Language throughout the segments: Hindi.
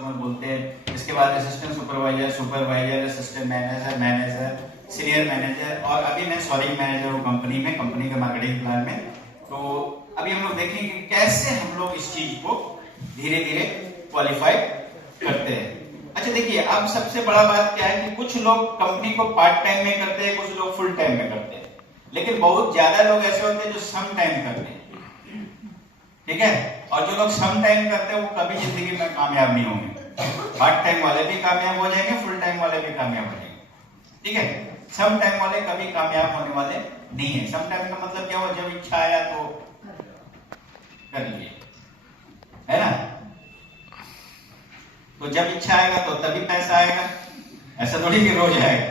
कस्टमर बोलते हैं। इसके बाद assistant supervisor, supervisor, assistant manager, manager, senior manager, और अभी मैं सॉरी मैनेजर हूँ कंपनी के मार्केटिंग प्लान में। तो अभी हम लोग देखेंगे कि कैसे हम लोग इस चीज को धीरे धीरे क्वालिफाई करते हैं। अच्छा देखिए, अब सबसे बड़ा बात क्या है कि कुछ लोग कंपनी को पार्ट टाइम में करते हैं, कुछ लोग फुल टाइम में करते हैं, लेकिन बहुत ज्यादा लोग ऐसे होते हैं जो सम टाइम करते हैं। ठीक है, और जो लोग सम टाइम करते हैं वो कभी जिंदगी में कामयाब नहीं होंगे। पार्ट टाइम वाले भी कामयाब हो जाएंगे, फुल टाइम वाले भी कामयाब हो जाएंगे। ठीक है, सम टाइम वाले कभी कामयाब होने वाले नहीं है। सम टाइम का मतलब क्या हो, जब इच्छा आया तो कर लिए, है ना। तो जब इच्छा आएगा तो तभी पैसा आएगा, ऐसा थोड़ी कि रोज आएगा।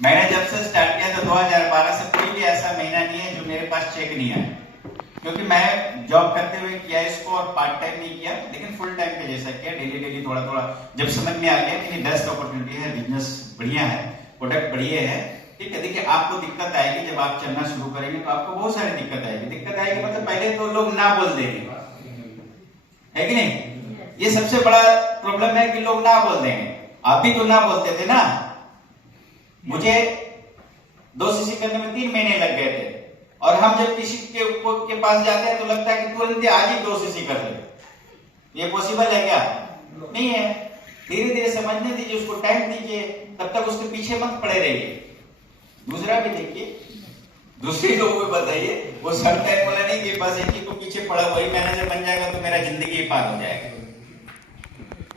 मैंने जब से स्टार्ट किया था 2012 से कोई भी ऐसा महीना नहीं है जो मेरे पास चेक नहीं आया, क्योंकि मैं जॉब करते हुए किया इसको और पार्ट टाइम नहीं किया, लेकिन फुल टाइम के जैसा किया। डेली थोड़ा थोड़ा जब समझ में आ गया कि बेस्ट अपॉर्चुनिटी है, बिजनेस बढ़िया है, प्रोडक्ट बढ़िया है। ठीक है, देखिए आपको दिक्कत आएगी जब आप चलना शुरू करेंगे, तो आपको बहुत सारी दिक्कत आएगी मतलब पहले तो लोग ना बोल देंगे, है कि नहीं। ये सबसे बड़ा प्रॉब्लम है कि लोग ना बोल देंगे। आप भी तो ना बोलते थे ना। मुझे 2 सीसी करने में 3 महीने लग गए थे, और हम जब किसी के पास जाते हैं तो लगता है कि तुरंत आज ही 2 सीसी कर ले। ये पॉसिबल है क्या? नहीं है। धीरे धीरे समझने दीजिए, उसको टाइम दीजिए, तब तक उसके पीछे मत पड़े रहिए। दूसरा भी देखिए, दूसरे लोगों को बताइए, वो सर टाइम वाला नहीं कि बस एक ही को पीछे पड़ा वही मैनेजर बन जाएगा तो मेरा जिंदगी पार हो जाएगा।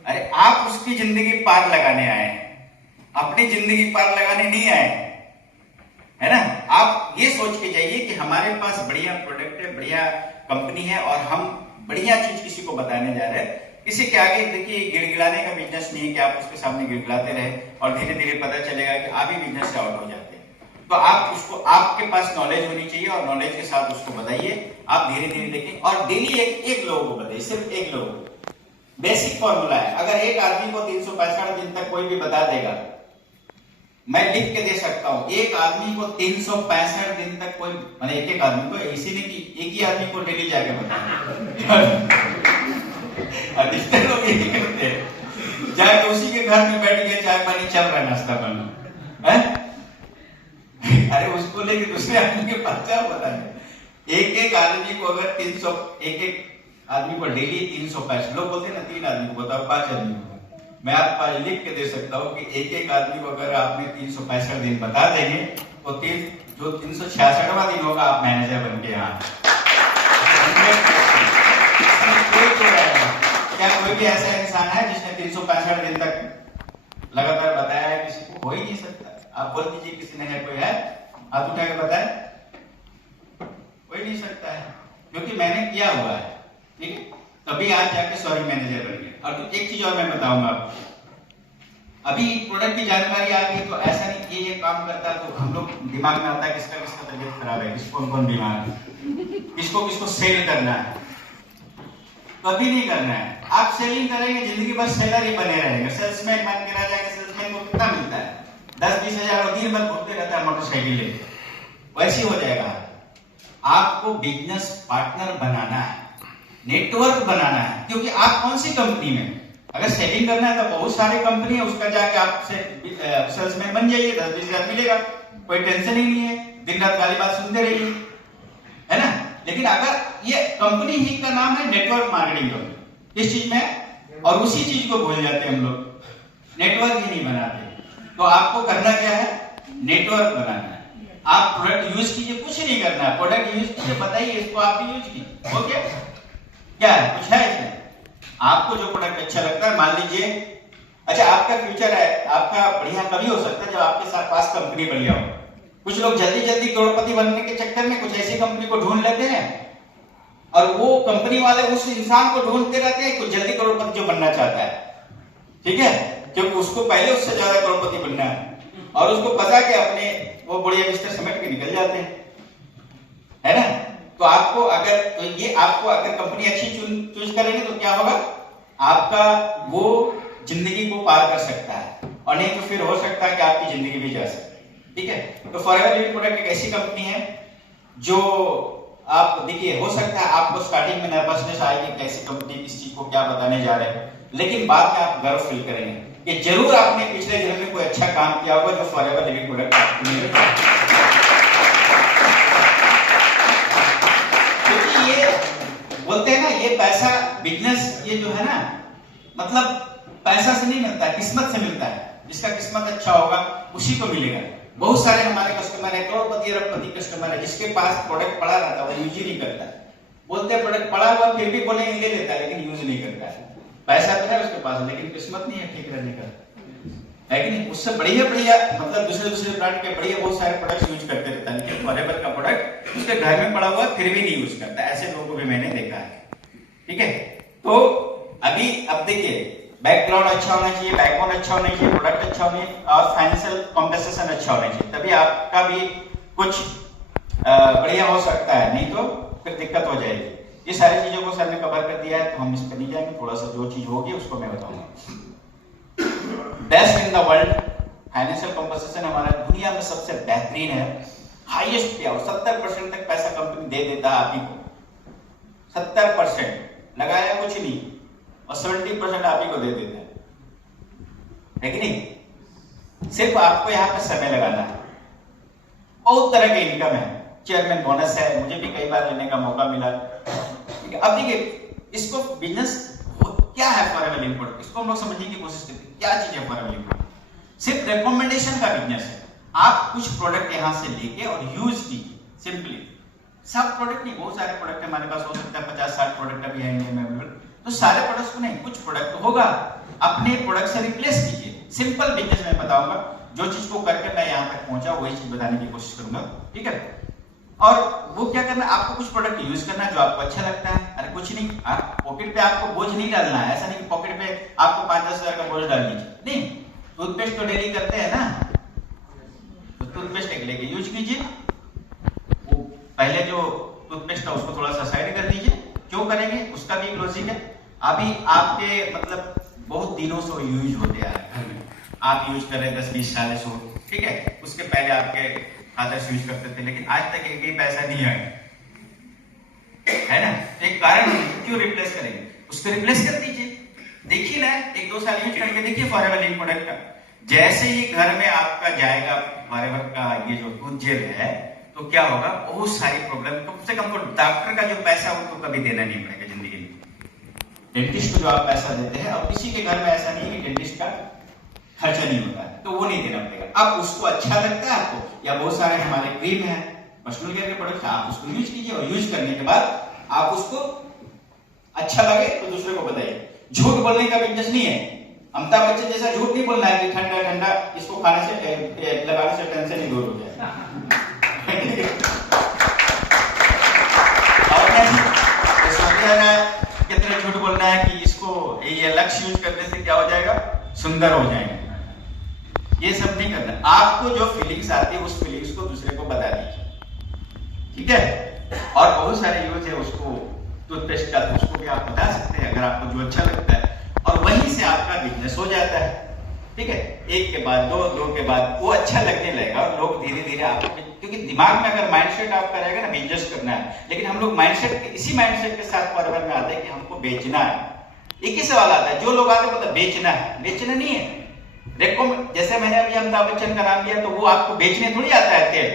अरे आप उसकी जिंदगी पार लगाने आए हैं, अपनी जिंदगी पार लगाने नहीं आए, है ना। आप ये सोच के जाइए कि हमारे पास बढ़िया प्रोडक्ट है, बढ़िया कंपनी है, और हम बढ़िया चीज किसी को बताने जा रहे हैं। किसी के आगे देखिए, गिड़गिड़ाने का बिजनेस नहीं है कि आप उसके सामने गिड़गिड़ाते रहे और धीरे धीरे पता चलेगा कि आप ही बिजनेस से आउट हो जाते हैं। तो आप उसको, आपके पास नॉलेज होनी चाहिए और नॉलेज के साथ उसको बताइए। आप धीरे धीरे देखें और डेली एक लोगों को बताइए, सिर्फ एक लोगों। बेसिक फॉर्मूला है, अगर एक आदमी को 365 दिन तक कोई भी बता देगा, मैं लिख के दे सकता हूं, एक आदमी को 365 दिन तक कोई, मैंने एक आदमी को, इसीलिए कि एक ही आदमी को डेली जाके बताना। अधिकतर लोग यही करते हैं, जाके उसी के घर में बैठ गए, चाय पानी चल रहा है, नाश्ता बना है। अरे उसको लेके दूसरे आदमी के पास क्या बताए। एक आदमी को अगर 300, एक आदमी को डेली 365, लोग बोलते हैं ना 3 आदमी को बताओ, 5 आदमी को, मैं आपको लिख के दे सकता हूँ कि एक आदमी को अगर आपने 365 दिन बता देंगे तो जो 366वां दिन होगा आप मैनेजर बन के यहाँ। क्या कोई भी ऐसा इंसान है जिसने 365 दिन तक लगातार बताया है किसी को? हो ही नहीं सकता। आप बोल दीजिए किसी ने है, कोई है हाथ उठा के बताए? कोई नहीं सकता है, क्योंकि मैंने किया हुआ है। ठीक है, तभी आज जाके सॉरी मैनेजर बन गए। और एक चीज और मैं बताऊंगा आपको, अभी प्रोडक्ट की जानकारी आ गई तो ऐसा नहीं कि ये काम करता है तो हम लोग दिमाग में आता है किसका किसका तबीयत खराब है, किसको कौन बीमार है, किसको किसको सेल करना है। कभी नहीं करना है। आप सेलिंग करेंगे जिंदगी भर सेलर ही बने रहेंगे, सेल्समैन बन के रह जाएंगे। सेल्समैन को कितना मिलता है? 10-20 हजार, और दिन भर घूमते रहता है मोटरसाइकिल लेके, वैसे हो जाएगा। आपको बिजनेस पार्टनर बनाना है, नेटवर्क बनाना है, क्योंकि आप कौन सी कंपनी में, अगर सेलिंग करना है तो बहुत सारी कंपनी है, उसका जाके आप सेल्समैन बन जाइए, 10-20 हजार मिलेगा, कोई टेंशन ही नहीं है, दिन रात गाली बात सुनते रहिए, है ना। लेकिन अगर ये कंपनी ही का नाम है नेटवर्क मार्केटिंग कंपनी, किस चीज में, और उसी चीज को भूल जाते हैं हम लोग, नेटवर्क ही नहीं बनाते। तो आपको करना क्या है? नेटवर्क बनाना है। आप प्रोडक्ट यूज कीजिए, कुछ नहीं करना है, प्रोडक्ट यूज कीजिए, बताइए इसको, आप भी यूज कीजिए। ओके, क्या है, कुछ है इसमें? आपको जो प्रोडक्ट अच्छा लगता है, मान लीजिए, अच्छा आपका फ्यूचर है, आपका बढ़िया कभी हो सकता है जब आपके साथ पास कंपनी बढ़िया हो। कुछ लोग जल्दी जल्दी करोड़पति बनने के चक्कर में कुछ ऐसी कंपनी को ढूंढ लेते हैं, और वो कंपनी वाले उस इंसान को ढूंढते रहते हैं कुछ जल्दी करोड़पति जो बनना चाहता है। ठीक है, क्योंकि उसको पहले उससे ज्यादा करोड़पति बनना है, और उसको पता कि अपने वो बढ़िया बिस्तर समेट के निकल जाते हैं, है ना। तो आपको अगर, तो ये आपको अगर कंपनी अच्छी चूज करेंगे तो क्या होगा, आपका वो जिंदगी को पार कर सकता है, और नहीं तो फिर हो सकता है कि आपकी जिंदगी भी जा सकती है। ठीक है, तो फॉरएवर लिविंग प्रोडक्ट एक ऐसी कंपनी है जो आप देखिए, हो सकता है आपको स्टार्टिंग में नर्वसनेस आएगी, कैसी कंपनी किस चीज को क्या बताने जा रहे हैं, लेकिन बाद में आप गर्व फील करेंगे कि जरूर आपने पिछले जन्म में कोई अच्छा काम किया होगा जो फॉरएवर लिविंग प्रोडक्ट आपको मिलेगा। क्योंकि ये बोलते हैं ना, ये पैसा बिजनेस ये जो है ना, मतलब पैसा से नहीं मिलता है, किस्मत से मिलता है। जिसका किस्मत अच्छा होगा उसी को मिलेगा। बहुत सारे हमारे कस्टमर है, करोड़पति अरबपति कस्टमर है, जिसके पास प्रोडक्ट पड़ा रहता है वो यूज ही नहीं करता है। बोलते हैं प्रोडक्ट पड़ा हुआ, फिर भी बोलेंगे ले लेता है, लेकिन यूज नहीं करता है। पैसा तो है उसके पास, लेकिन किस्मत नहीं है ठीक रहने का, है कि नहीं। उससे बढ़िया बढ़िया मतलब दूसरे ब्रांड के बढ़िया बहुत सारे प्रोडक्ट्स यूज करते रहता है, लेकिन फॉरएवर का प्रोडक्ट उसके घर में पड़ा हुआ फिर भी नहीं यूज करता। ऐसे लोगों को भी मैंने देखा है, ठीक है। तो अभी अब देखिए, बैकग्राउंड अच्छा होना चाहिए, बैकबोन अच्छा होना चाहिए, प्रोडक्ट अच्छा होना चाहिए और फाइनेंशियल कॉम्पेंसेशन अच्छा होना चाहिए, तभी आपका भी कुछ बढ़िया हो सकता है, नहीं तो फिर दिक्कत हो जाएगी। ये सारी चीजों को सर ने कवर कर दिया है, तो हम इस पर नहीं जाएंगे। थोड़ा सा जो चीज होगी उसको मैं बताऊंगा। Best in the world financial compensation हमारा दुनिया में सबसे बेहतरीन है, हाईएस्ट पे आउट 70% तक पैसा कंपनी दे देता है आप ही को। 70% लगाया कुछ नहीं और 70% आप ही को दे देता है कि नहीं। सिर्फ आपको यहाँ पे समय लगाना है। बहुत तरह के इनकम है, चेयरमैन बोनस है, मुझे भी कई बार लेने का मौका मिला। ठीक है, अब देखिए इसको बिजनेस क्या है फॉरएवर लिविंग प्रोडक्ट, इसको हम लोग समझने की कोशिश करते हैं। क्या चीज है फॉरएवर लिविंग प्रोडक्ट? सिर्फ रिकमेंडेशन का बिजनेस है। आप कुछ प्रोडक्ट यहाँ से लेके और यूज कीजिए, सिंपली। सब प्रोडक्ट नहीं, बहुत सारे प्रोडक्ट हमारे पास हो सकता है, 50-60 प्रोडक्ट अभी है इंडिया में अवेलेबल। तो सारे प्रोडक्ट्स को नहीं, कुछ प्रोडक्ट तो होगा, अपने प्रोडक्ट से रिप्लेस कीजिए। सिंपल बिजनेस में बताऊंगा, जो चीज को करके मैं यहाँ तक पहुंचा वही चीज बताने की कोशिश करूंगा, ठीक है। और वो क्या करना है, आपको कुछ प्रोडक्ट यूज करना है जो आपको अच्छा लगता है। अरे कुछ नहीं, आप पॉकेट पे आपको बोझ नहीं डालना है। ऐसा नहीं कि पॉकेट पे आपको 5-10 हजार का बोझ डाल दीजिए, नहीं। टूथपेस्ट तो डेली करते हैं ना, तो टूथपेस्ट एक लेके यूज कीजिए। वो पहले जो टूथपेस्ट था उसको थोड़ा सा साइड कर दीजिए। क्यों करेंगे, उसका भी एक लॉजिक है। अभी आपके मतलब बहुत दिनों से यूज होते आ रहे हैं, आप यूज कर रहे हैं 10-20 साल से, ठीक है। उसके पहले आपके फादर्स यूज करते थे, लेकिन आज तक एक भी पैसा नहीं आया, है ना। एक कारण, क्यों रिप्लेस करेंगे, उसको रिप्लेस कर दीजिए। देखिए ना, 1-2 साल यूज करके देखिए फॉरएवर लिविंग प्रोडक्ट का। जैसे ही घर में आपका जाएगा फॉरएवर का ये जो टूथ जेल है, तो क्या होगा, बहुत सारी प्रॉब्लम, कम से कम डॉक्टर का जो पैसा उनको कभी देना नहीं पड़ेगा जिंदगी में। डेंटिस्ट को जो आप पैसा देते हैं, और किसी के घर में ऐसा नहीं है कि डेंटिस्ट का खर्चा नहीं होता है, तो वो नहीं देना पड़ेगा। अब उसको अच्छा लगता है आपको, या बहुत सारे हमारे क्रीम है, पर्सनल केयर के प्रोडक्ट, आप उसको यूज कीजिए और यूज करने के बाद आप उसको अच्छा लगे तो दूसरे को बताइए। झूठ बोलने का बिजनेस नहीं है। अमिताभ बच्चन जैसा झूठ नहीं बोलना है कि ठंडा ठंडा इसको खाने से लगाने से टेंशन ही दूर हो जाए। कितना झूठ बोलना है कि इसको ये लक्ष्य यूज करने से क्या हो जाएगा, सुंदर हो जाएगा। ये सब नहीं करना। आपको जो फीलिंग्स आती है उस फीलिंग्स को दूसरे को बता दीजिए, ठीक है। और बहुत सारे यूज है उसको, टूथपेस्ट का, तो उसको भी आप बता सकते हैं अगर आपको जो अच्छा लगता है, और वहीं से आपका बिजनेस हो जाता है, ठीक है। एक के बाद दो के बाद वो अच्छा लगने लगेगा, और लोग धीरे धीरे आपको, क्योंकि दिमाग में अगर माइंडसेट आपका रहेगा ना बिजनेस करना है, लेकिन हम लोग माइंडसेट इसी माइंडसेट के साथ फॉरएवर में आते हैं कि हमको बेचना है। एक ही सवाल आता है, जो लोग आते हैं मतलब बेचना है, बेचना नहीं है। जैसे मैंने अभी अमिताभ बच्चन का नाम लिया, तो वो आपको बेचने थोड़ी आता है तेल,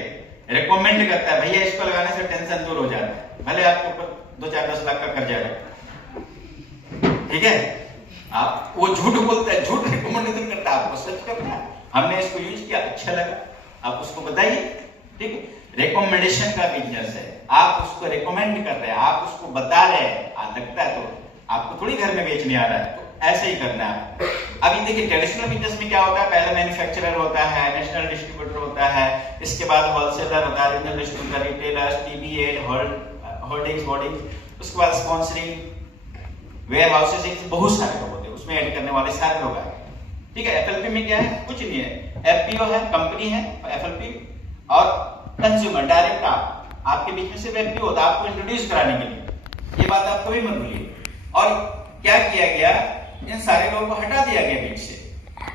रेकमेंड करता है, भैया इसको लगाने से टेंशन दूर हो जाता है, भले आपके ऊपर 2-4-10 लाख का कर्जा है, ठीक है। आप वो झूठ बोलता है, झूठ रिकमेंड नहीं करता, आपको सच करना है। हमने इसको यूज किया, अच्छा लगा, आप उसको बताइए, ठीक है। रिकमेंडेशन का बिजनेस है, आप उसको रिकमेंड कर रहे हैं, आप उसको बता रहे हैं, लगता है तो आपको थोड़ी घर में बेचने आ रहा है, तो ऐसे ही करना है। अभी देखिए ट्रेडिशनल बिजनेस में क्या होता है, पहले मैन्युफैक्चरर होता है, नेशनल डिस्ट्रीब्यूटर होता है, इसके बाद होलसेलर होता है, regional distributor, retailers, TV ad, holdings, boarding, उसके बाद स्पॉन्सरिंग, वेयर हाउसेस, बहुत सारे लोग होते हैं उसमें ऐड करने वाले सारे लोग आए, ठीक है। एफएलपी में क्या है, कुछ नहीं है, एफपीओ है, कंपनी है, एफएलपी और कंज्यूमर डायरेक्ट आपके बीच में से एफपीओ होता है आपको इंट्रोड्यूस कराने के लिए। ये बात आपको भी मत भूलिए। और क्या किया गया, इन सारे लोगों को हटा दिया गया बीच से,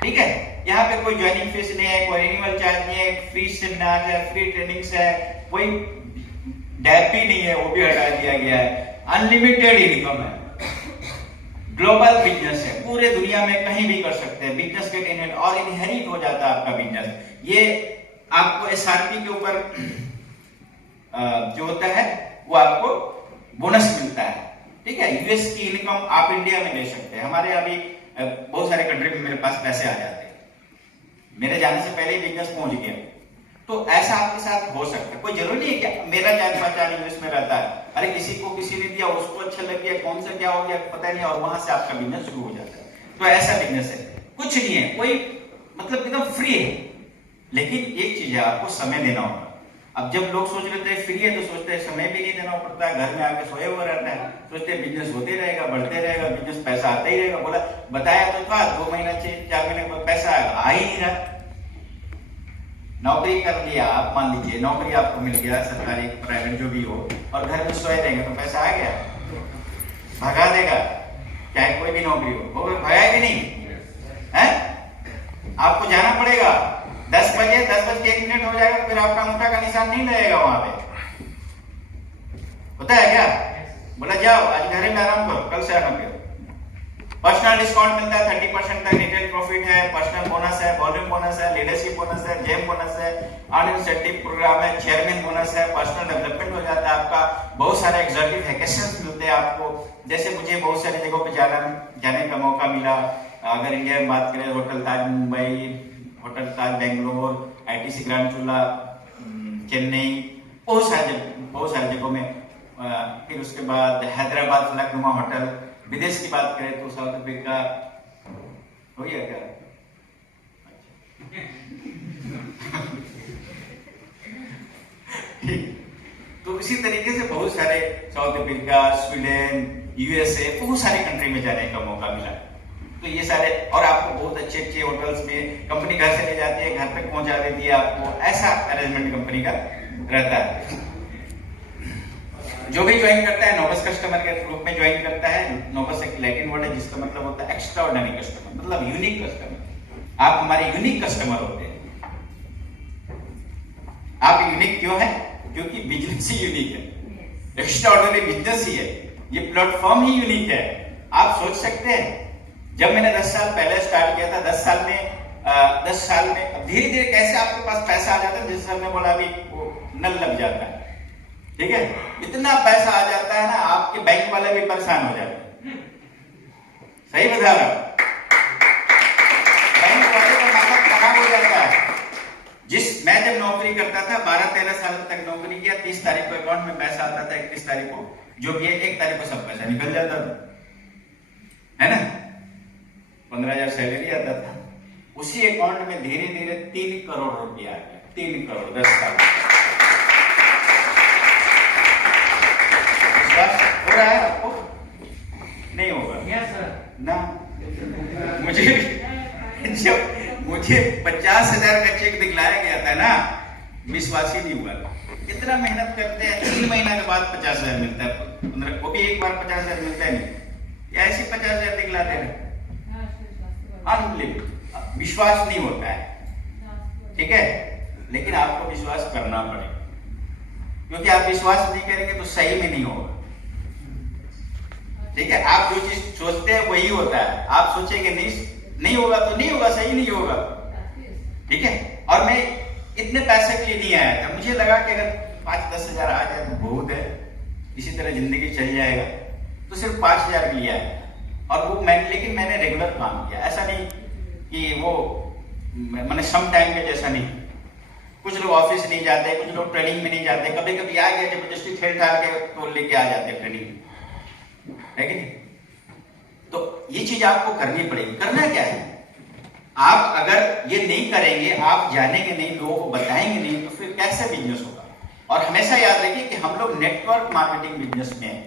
ठीक है। यहाँ पे कोई ज्वाइनिंग फीस नहीं है, कोई रिन्यूअल चार्ज नहीं है, फ्री सेमिनार है, फ्री ट्रेनिंग्स है, कोई डैपी नहीं है, वो भी हटा दिया गया है। अनलिमिटेड इनकम है, ग्लोबल बिजनेस है, पूरे दुनिया में कहीं भी कर सकते हैं, बिजनेस गेट इनहेरिट और इनहेरिट हो जाता है आपका बिजनेस। ये आपको एसआरपी के ऊपर जो होता है वो आपको बोनस मिलता है, ठीक है। यूएस की इनकम आप इंडिया में ले सकते हैं। हमारे अभी बहुत सारे कंट्री में मेरे पास पैसे आ जाते हैं, मेरे जाने से पहले ही बिजनेस पहुंच गया। तो ऐसा आपके साथ हो सकता है। कोई जरूरी नहीं है कि मेरा जान पहचान यूएस में रहता है, अरे किसी को किसी ने दिया, उसको अच्छा लग गया, कौन सा क्या हो गया पता नहीं, और वहां से आपका बिजनेस शुरू हो जाता है। तो ऐसा बिजनेस है, कुछ नहीं है, कोई मतलब एकदम फ्री है। लेकिन एक चीज है, आपको समय देना होगा। अब जब लोग सोच लेते हैं फ्री है तो सोचते हैं समय भी नहीं देना पड़ता है, घर में आके सोए हुआ रहता है, सोचते हैं बिजनेस होते रहेगा, बढ़ते रहेगा, बिजनेस पैसा आता ही रहेगा। बोला बताया तो था 2 महीना 4 महीने बाद पैसा आ ही नहीं रहा। नौकरी कर लिया आप, मान लीजिए नौकरी आपको मिल गया, सरकारी प्राइवेट जो भी हो, और घर में सोए रहेंगे तो पैसा आ गया, भगा देगा, चाहे कोई भी नौकरी हो भगाए कि नहीं है? आपको जाना पड़ेगा 10 बजे, 10 बज के 1 मिनट हो जाएगा, फिर आपका अंगूठा का निशान नहीं लगेगा वहां पे, होता है क्या? बोला जाओ आज घर में आराम करो, कल से आराम करो। पर्सनल डिस्काउंट मिलता है 30% तक, रिटेल प्रॉफिट है, पर्सनल बोनस है, वॉल्यूम बोनस है, लीडरशिप बोनस है, जेम बोनस है, अर्न इंसेंटिव प्रोग्राम है, चेयरमैन बोनस है, पर्सनल डेवलपमेंट हो जाता है आपका, बहुत सारे एग्जॉटिक वैकेशंस मिलते हैं आपको। जैसे मुझे बहुत सारी जगहों पे जाने का मौका मिला। अगर इंडिया में बात करें, होटल ताज मुंबई, होटल ताज बेंगलोर, आईटीसी ग्रांड चूला चेन्नई, बहुत सारे जगहों में। फिर उसके बाद हैदराबाद फलकनुमा होटल। विदेश की बात करें तो साउथ अफ्रीका हो गया क्या? तो इसी तरीके से बहुत सारे साउथ अफ्रीका, स्वीडन, यूएसए, बहुत सारी कंट्री में जाने का मौका मिला। तो ये सारे, और आपको बहुत अच्छे अच्छे होटल्स में कंपनी घर से ले जाती है, घर तक पहुंचा देती है आपको, ऐसा अरेंजमेंट कंपनी का रहता है। जो भी ज्वाइन करता है नोबस कस्टमर के रूप में ज्वाइन करता है। नोबस एक लैटिन वर्ड है जिसका मतलब होता है एक्स्ट्राऑर्डिनरी कस्टमर, मतलब यूनिक कस्टमर। आप हमारे यूनिक कस्टमर होते हैं। आप यूनिक क्यों है? क्योंकि बिजनेस ही यूनिक है, एक्स्ट्राऑर्डिनरी बिजनेस ही है, ये प्लेटफॉर्म ही यूनिक है। आप सोच सकते हैं, जब मैंने 10 साल पहले स्टार्ट किया था, 10 साल में धीरे धीरे कैसे आपके पास पैसा आ जाता है, जैसे हमने बोला अभी वो नल लग जाता है, ठीक है, इतना पैसा आ जाता है ना, आपके बैंक वाले भी परेशान हो जाते हैं। सही बता रहा हूं, बैंक वाले का मतलब खराब हो जाता है। मैं जब नौकरी करता था 12-13 साल तक नौकरी किया, 30 तारीख को अकाउंट में पैसा आता था, 31 तारीख को जो भी है, 1 तारीख को सब पैसा निकल जाता था, है ना। 15,000 सैलरी आता था, उसी अकाउंट में धीरे धीरे 3 करोड़ रुपया आ गया। 3 करोड़ 10 साल हो रहा है आपको? नहीं होगा? yes, ना। मुझे 50,000 का चेक दिखलाया गया था ना, विश्वास ही नहीं हुआ। इतना मेहनत करते हैं, 3 महीना के बाद 50,000 मिलता है, वो भी एक बार 50,000 मिलता है नहीं, ऐसे 50,000 दिखलाते हैं। अनबिलीवेबल, विश्वास नहीं होता है, ठीक है। लेकिन आपको विश्वास करना पड़ेगा, क्योंकि आप विश्वास नहीं करेंगे तो सही में नहीं होगा, ठीक है। आप जो चीज सोचते हैं वही होता है, आप सोचेंगे नहीं होगा तो नहीं होगा, सही नहीं होगा, ठीक है। और मैं इतने पैसे के लिए नहीं आया था, मुझे लगा कि अगर 5-10 हजार आ जाए तो बहुत है, इसी तरह जिंदगी चल जाएगा, तो सिर्फ 5,000 के लिए आया। और वो लेकिन मैंने रेगुलर काम किया, ऐसा नहीं कि वो मैंने सम टाइम के जैसा नहीं। कुछ लोग ऑफिस नहीं जाते, कुछ लोग ट्रेनिंग में नहीं जाते, कभी कभी आ गए जबरदस्ती ठेल ठाल के तो लेके आ जाते ट्रेनिंग, है कि नहीं। तो ये चीज आपको करनी पड़ेगी। करना क्या है, आप अगर ये नहीं करेंगे, आप जानेंगे नहीं, लोगों को बताएंगे नहीं, तो फिर कैसे बिजनेस होगा। और हमेशा याद रखिए कि हम लोग नेटवर्क मार्केटिंग बिजनेस में हैं।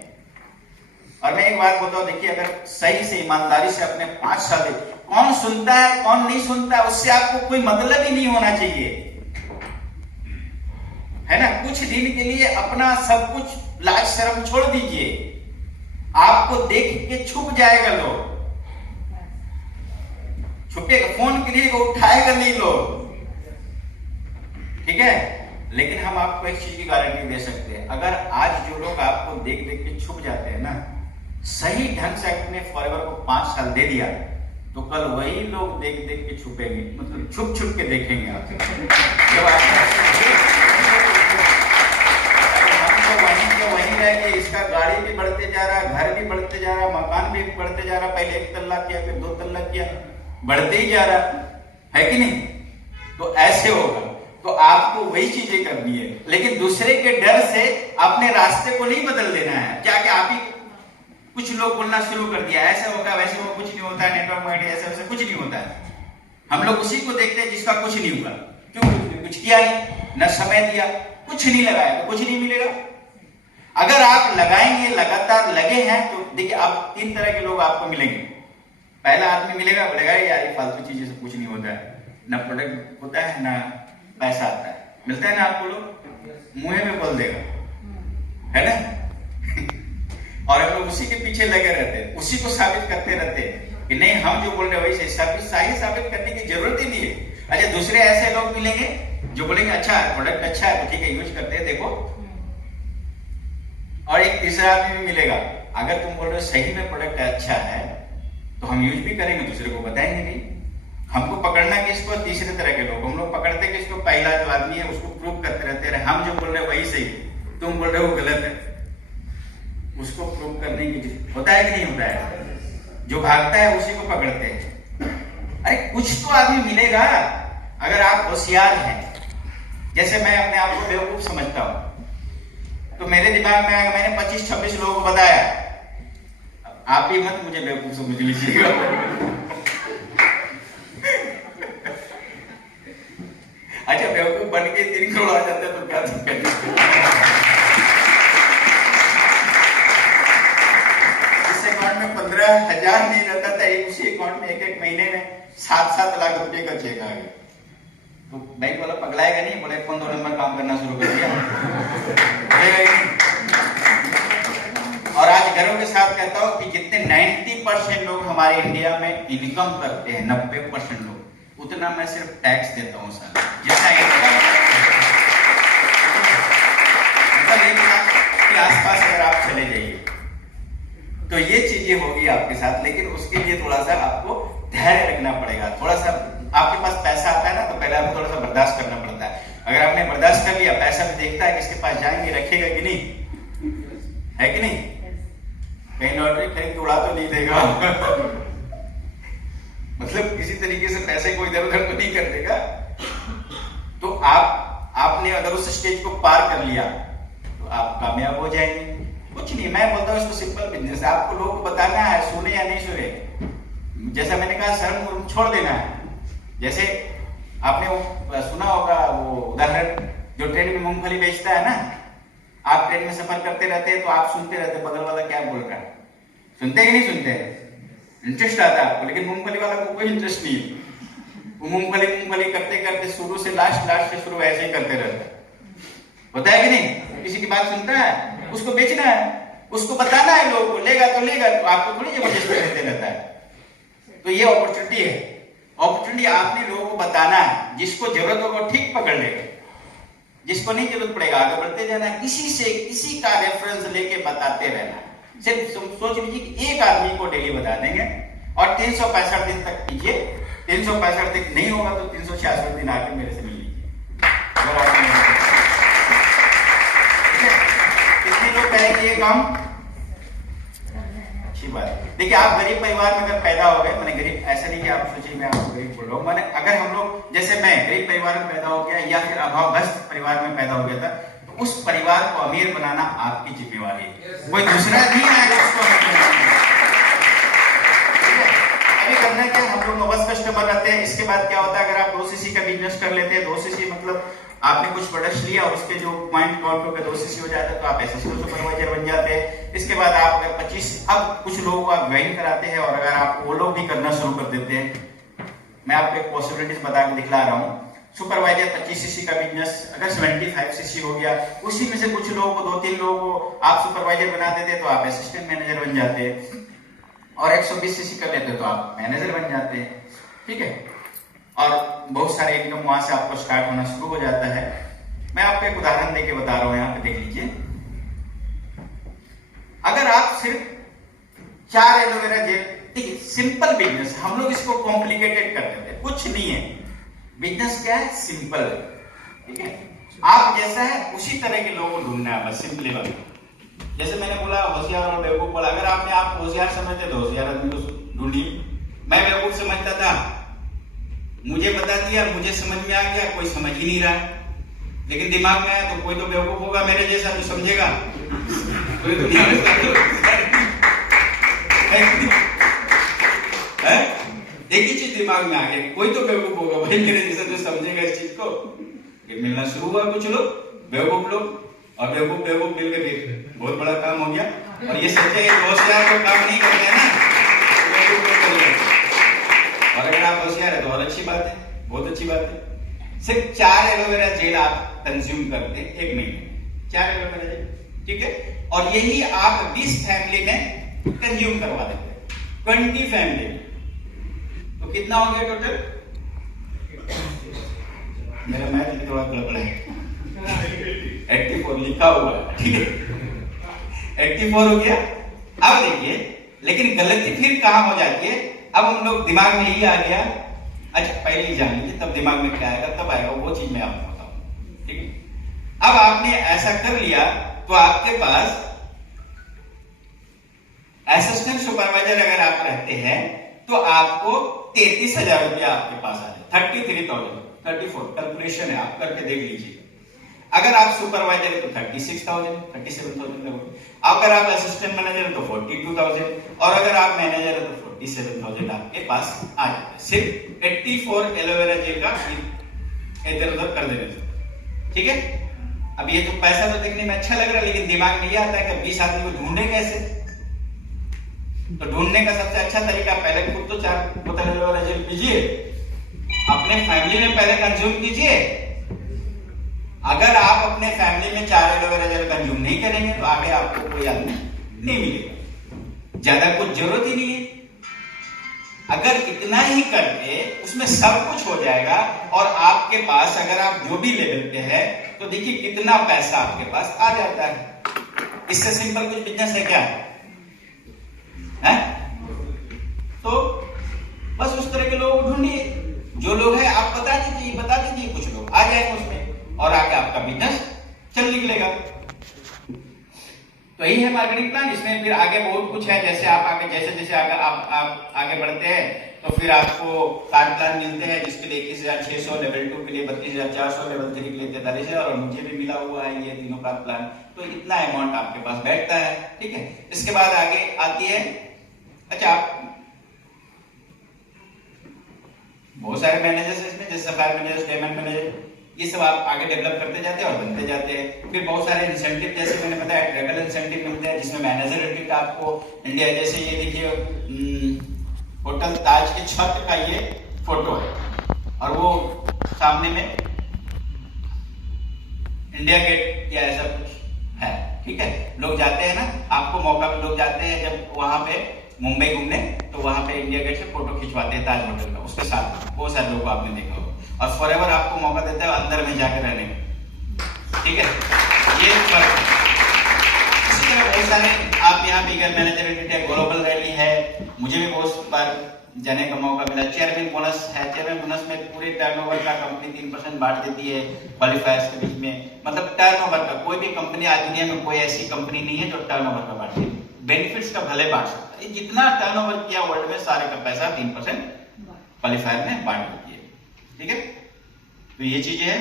और मैं एक बात बोलता हूं, देखिए अगर सही से ईमानदारी से अपने 5 साल, कौन सुनता है कौन नहीं सुनता है उससे आपको कोई मतलब ही नहीं होना चाहिए, है ना। कुछ दिन के लिए अपना सब कुछ लाज शर्म छोड़ दीजिए, आपको देख के छुप जाएगा लोग, छुपेगा, फोन करिएगा उठाएगा नहीं लोग, ठीक है। लेकिन हम आपको एक चीज की गारंटी दे सकते हैं, अगर आज जो लोग आपको देख देख के छुप जाते हैं ना, सही ढंग से अपने फॉरएवर को 5 साल दे दिया तो कल वही लोग देख देख के छुपेंगे, मतलब छुप छुप के देखेंगे आप। जब हम तो वहीं रह गए, इसका गाड़ी भी बढ़ते जा रहा, घर भी बढ़ते जा रहा, मकान भी बढ़ते जा रहा, पहले 1 तल्ला किया फिर 2 तल्ला किया, बढ़ते ही जा रहा है कि नहीं। तो ऐसे होगा, तो आपको वही चीजें करनी है, लेकिन दूसरे के डर से अपने रास्ते को नहीं बदल देना है। जाके आप ही कुछ लोग बोलना शुरू कर दिया ऐसे होगा वैसे होगा, कुछ नहीं होता है, नेटवर्क मार्केटिंग ऐसे वैसे कुछ नहीं होता है। हम लोग उसी को देखते हैं जिसका कुछ नहीं हुआ। क्यों? कुछ किया नहीं, न समय दिया, कुछ नहीं लगाया तो कुछ नहीं मिलेगा। अगर आप लगाएंगे, लगातार लगे हैं, तो देखिए आप 3 तरह के लोग आपको मिलेंगे। पहला आदमी मिलेगा, बोलेगा यार ये फालतू चीजें से कुछ नहीं होता है, ना प्रोडक्ट होता है ना पैसा आता है, मिलता है ना आपको, लोग मुंह में बोल देगा, है ना। और हम लोग उसी के पीछे लगे रहते हैं, उसी को साबित करते रहते हैं कि नहीं हम जो बोल रहे हैं वही सही साबित करने की जरूरत ही नहीं है। अच्छा, दूसरे ऐसे लोग मिलेंगे जो बोलेंगे अच्छा प्रोडक्ट अच्छा है तो ठीक है यूज करते हैं, देखो। और एक तीसरा आदमी भी मिलेगा, अगर तुम बोल रहे हो सही में प्रोडक्ट अच्छा है तो हम यूज भी करेंगे, दूसरे को बताएंगे भी। हमको पकड़ना किसको? तीसरे तरह के लोग। हम लोग पकड़ते किसको? पहला जो आदमी है उसको प्रूव करते रहते हैं, हम जो बोल रहे हैं वही सही, तुम बोल रहे हो गलत है, उसको प्रूव करने की होता है कि नहीं होता है। जो भागता है उसी को पकड़ते हैं। अरे कुछ तो आदमी मिलेगा अगर आप होशियार हैं। जैसे मैं अपने आप को बेवकूफ समझता हूं तो मेरे दिमाग में आएगा, मैंने 25-26 लोगों को बताया, आप भी मत मुझे बेवकूफ समझ लीजिएगा। अच्छा, बेवकूफ बन के 3 करोड़ आ जाता है तो क्या दिक्कत है? इस अकाउंट में 15,000 नहीं रहता था, उसी अकाउंट में एक महीने में 7-7 लाख रुपए का चेक आ गया। तो बैंक वाला पगलाएगा नहीं, बोले कौन 2 नंबर काम करना शुरू कर दिया। और आज गर्व के साथ कहता हूं कि जितने 90% लोग हमारे इंडिया में इनकम करते हैं, 90% लोग, उतना मैं सिर्फ टैक्स देता हूं सर। जितना इनकम मतलब 1 लाख के आसपास अगर आप चले जाइए तो ये चीजें होगी आपके साथ, लेकिन उसके लिए थोड़ा सा आपको धैर्य रखना पड़ेगा। थोड़ा सा आपके पास पैसा आता है ना तो पहले आपको थोड़ा सा बर्दाश्त करना पड़ता है। अगर आपने बर्दाश्त कर लिया, पैसा भी देखता है किसके पास जाएंगे, रखेगा कि नहीं, है कि नहीं। कहीं लॉटरी खरीद उड़ा तो नहीं देगा मतलब किसी तरीके से पैसे को इधर उधर तो नहीं कर देगा। तो आपने अगर उस स्टेज को पार कर लिया तो आप कामयाब हो जाएंगे। कुछ नहीं, मैं बोलता हूँ इसको सिंपल बिजनेस है। आपको लोगों को बताना है, सुने या नहीं सुने। जैसा मैंने कहा शर्म छोड़ देना है। जैसे आपने वो सुना होगा वो उदाहरण, जो ट्रेन में मूंगफली बेचता है ना, आप ट्रेन में सफर करते रहते हैं तो आप सुनते रहते हैं बगल वाला क्या बोल रहा है, सुनते कि नहीं सुनते? इंटरेस्ट आता है आपको, लेकिन मूंगफली वाला को कोई इंटरेस्ट नहीं है। वो मूंगफली करते करते शुरू से लास्ट से शुरू ऐसे ही करते रहता है, होता है कि नहीं। किसी की बात सुनता है, उसको बेचना है, उसको बताना है लोगों को, लेगा तो लेगा, तो आपको थोड़ी जबरदस्ती देते रहता है। तो ये अपॉर्चुनिटी है, अपॉर्चुनिटी आपने लोगों को बताना है। जिसको जरूरत होगा ठीक पकड़ लेगा, जिसको नहीं जरूरत पड़ेगा आगे बढ़ते जाना। किसी से किसी का रेफरेंस लेके बताते रहना। सिर्फ सोच लीजिए कि एक आदमी को डेली बता देंगे और 365 दिन तक कीजिए। 365 दिन नहीं होगा तो 366 दिन आके मेरे से मिल लीजिए। कितने लोग करेंगे ये काम? अच्छी बात है। देखिए, आप गरीब परिवार में अगर पैदा हो गए, मैंने गरीब ऐसा नहीं कि आप सोचिए मैं आपको गरीब बोल रहा हूँ, मैंने अगर हम लोग जैसे मैं गरीब परिवार में पैदा हो गया या फिर अभावग्रस्त परिवार में पैदा हो गया था, तो उस परिवार को अमीर बनाना आपकी जिम्मेवारी है। कोई दूसरा नहीं आएगा उसको अभी करना क्या, हम लोग नोबस कस्टमर रहते हैं। इसके बाद क्या होता है, अगर आप 2 सीसी का बिजनेस कर लेते हैं, 2 सीसी मतलब आपने कुछ प्रोडक्ट्स लिया और उसके जो पॉइंट काउंट होकर 2 सीसी हो जाता है तो आप असिस्टेंट सुपरवाइजर बन जाते हैं। इसके बाद आप अगर 25 अब कुछ लोगों को आप ज्वाइन कराते हैं और अगर आप वो लोग भी करना शुरू कर देते हैं, मैं आपको एक पॉसिबिलिटीज बता के दिखला रहा हूँ। सुपरवाइजर 25 सीसी का बिजनेस अगर 75 सीसी हो गया, उसी में से कुछ लोगों को 2-3 लोगों को आप सुपरवाइजर बना देते तो आप असिस्टेंट मैनेजर बन जाते हैं, और 120 सीसी कर लेते तो आप मैनेजर बन जाते हैं। ठीक है, और बहुत सारे इनकम वहां से आपको स्टार्ट होना शुरू हो जाता है। मैं आपको एक उदाहरण देके बता रहा हूं, यहाँ पे देख लीजिए। अगर आप सिर्फ 4 एलोवेरा जेल, देखिए सिंपल बिजनेस, हम लोग इसको कॉम्प्लिकेटेड कर देते हैं, कुछ नहीं है। बिजनेस क्या है, सिंपल है, ठीक है। आप जैसा है उसी तरह के लोगों को ढूंढना है, बस सिंपली बात। जैसे मैंने बोला होशियार और बेवकूफ बोला, अगर आपने आप होशियार समझते तो होशियार आदमी को ढूंढिए। मैं बेवकूफ समझता था, मुझे बता दिया, मुझे समझ में आ गया, कोई समझ ही नहीं रहा, लेकिन दिमाग में आया तो कोई तो बेवकूफ होगा मेरे जैसा जो समझेगा। पूरी दुनिया में एक ही चीज दिमाग में आ गया, कोई तो बेवकूफ होगा भाई मेरे जैसा जो समझेगा इस चीज को। फिर मिलना शुरू हुआ कुछ लोग, बेवकूफ लोग, और बेवकूफ मिल के फिर बहुत बड़ा काम हो गया। और ये सच्चाई है, होशियार को काम नहीं करते हैं ना, और अगर आप होशियार है तो और अच्छी बात है, बहुत अच्छी बात है। सिर्फ 4 एलोवेरा जेल आप कंज्यूम करते हैं 1 महीने, 4 एलोवेरा जेल, ठीक है। और यही आप 20 फैमिली में कंज्यूम करवा देते हैं, 20 फैमिली में, तो कितना हो गया टोटल? मेरा मैथ भी थोड़ा गड़बड़ है, 84 लिखा हुआ है, ठीक है, 84 हो गया। अब देखिए, लेकिन गलती फिर कहां हो जाती है, अब हम लोग दिमाग में यही आ गया, अच्छा पहले ही जान लीजिए, तब दिमाग में क्या आएगा, तब आएगा वो चीज मैं आपको बताऊं, ठीक है। अब आपने ऐसा कर लिया तो आपके पास असिस्टेंट सुपरवाइजर अगर आप रहते हैं तो आपको 33,000 रुपया आपके पास आ जाए, 33,000, 34 कैलकुलेशन है, आप करके देख लीजिए। अगर आप सुपरवाइजर है तो 36,000, 37,000, अगर आप असिस्टेंट मैनेजर है तो 42,000, और अगर आप मैनेजर है तो 47,000 आपके पास आ जाता है, सिर्फ 84 एलोवेरा जेल का इधर उधर कर देने से, ठीक है। अब ये तो पैसा तो देखने में अच्छा लग रहा है, लेकिन दिमाग में ये आता है कि 20 आदमी को ढूंढे कैसे। तो ढूंढने का सबसे अच्छा तरीका, पहले खुद तो 4 बोतल एलोवेरा जेल पीजिए, अपने फैमिली में पहले कंज्यूम कीजिए। अगर आप अपने फैमिली में 4 एलोवेरा जेल कंज्यूम नहीं करेंगे तो आगे आपको कोई आदमी नहीं मिलेगा, ज्यादा कुछ जरूरत ही नहीं है। अगर इतना ही करके उसमें सब कुछ हो जाएगा, और आपके पास अगर आप जो भी लेवल पे है तो देखिए कितना पैसा आपके पास आ जाता है। इससे सिंपल कुछ बिजनेस है क्या है? तो बस उस तरह के लोग ढूंढिए, जो लोग हैं आप बता दीजिए, कुछ लोग आ जाएंगे उसमें, और आगे आपका बिजनेस चल निकलेगा। तो यही है मार्केटिंग प्लान। इसमें फिर आगे बहुत कुछ है, जैसे आप आगे जैसे आप आगे बढ़ते हैं तो फिर आपको कार्ड प्लान मिलते हैं, जिसके लिए 21,600, लेवल 2 के लिए 32,400, लेवल 3 के लिए 43,000, और मुझे भी मिला हुआ है ये तीनों कार्ड प्लान। तो इतना अमाउंट आपके पास बैठता है, ठीक है। इसके बाद आगे आती है, अच्छा आप बहुत सारे मैनेजर्स है इसमें, जैसे सप्लायर मैनेजर, पेमेंट मैनेजर, ये सब आप आगे डेवलप करते जाते हैं और बनते जाते हैं। फिर बहुत सारे इंसेंटिव, जैसे मैंने बताया ट्रैवल इंसेंटिव मिलते हैं, जिसमें मैनेजर रेटिंग का आपको इंडिया, जैसे ये देखिए होटल ताज के छत का ये फोटो है, और वो सामने में इंडिया गेट या ऐसा कुछ है, ठीक है। लोग जाते हैं ना, आपको मौका पे लोग जाते हैं जब वहां पे मुंबई घूमने, तो वहां पे इंडिया गेट से फोटो खिंचवाते हैं ताज होटल का, उसके साथ बहुत सारे लोग आपने देखा होगा, और फॉरएवर आपको मौका देता है अंदर में जाकर रहने का, ठीक है। ये फर्क है। इसी तरह बहुत सारे आप यहाँ बिगर मैनेजर ग्लोबल रैली है, मुझे भी बहुत बार जाने का मौका मिला। चेयरमैन बोनस है, चेयरमैन बोनस में पूरे टर्नओवर का कंपनी 3% बांट देती है क्वालिफायर्स के बीच में, मतलब टर्नओवर का कोई भी कंपनी आज दुनिया में कोई ऐसी कंपनी नहीं है जो टर्नओवर का बांटती है, बेनिफिट्स का भले बांट सकता है, जितना टर्नओवर किया वर्ल्ड में सारे का पैसा 3% क्वालिफायर में बांट देती है, ठीक है। तो ये चीजें है,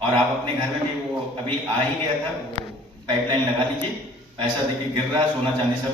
और आप अपने घर में भी, वो अभी आ ही गया था, वो पाइपलाइन लगा लीजिए, पैसा देखिए गिर रहा है, सोना चांदी सब